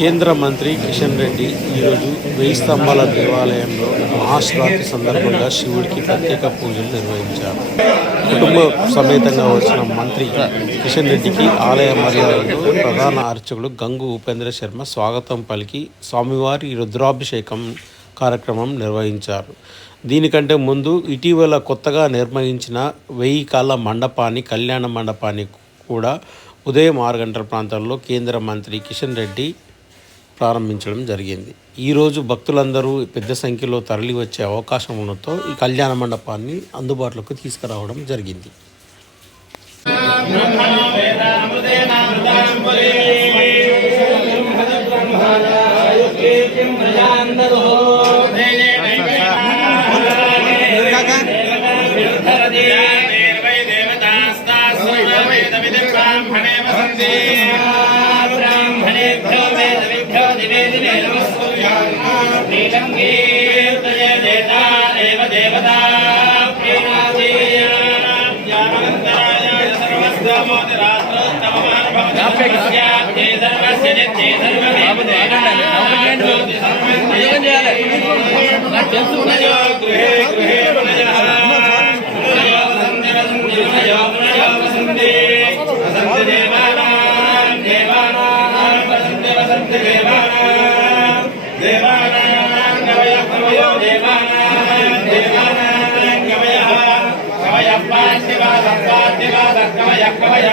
కేంద్ర మంత్రి కిషన్ రెడ్డి ఈరోజు వెయ్యి స్తంభాల దేవాలయంలో మహాశివరాత్రి సందర్భంగా శివుడికి ప్రత్యేక పూజలు నిర్వహించారు. కుటుంబ సమేతంగా వచ్చిన మంత్రి కిషన్ రెడ్డికి ఆలయ మర్యాదలతో ప్రధాన అర్చకులు గంగు ఉపేంద్ర శర్మ స్వాగతం పలికి స్వామివారి రుద్రాభిషేకం కార్యక్రమం నిర్వహించారు. దీనికంటే ముందు ఇటీవల కొత్తగా నిర్వహించిన 1000 కాళ్ళ మండపాన్ని, కళ్యాణ మండపాన్ని కూడా ఉదయం 6 గంటల ప్రాంతాల్లో కేంద్ర మంత్రి కిషన్ రెడ్డి ప్రారంభించడం జరిగింది. ఈరోజు భక్తులందరూ పెద్ద సంఖ్యలో తరలి వచ్చే అవకాశం ఉండటంతో ఈ కళ్యాణ మండపాన్ని అందుబాటులోకి తీసుకురావడం జరిగింది. Kavaya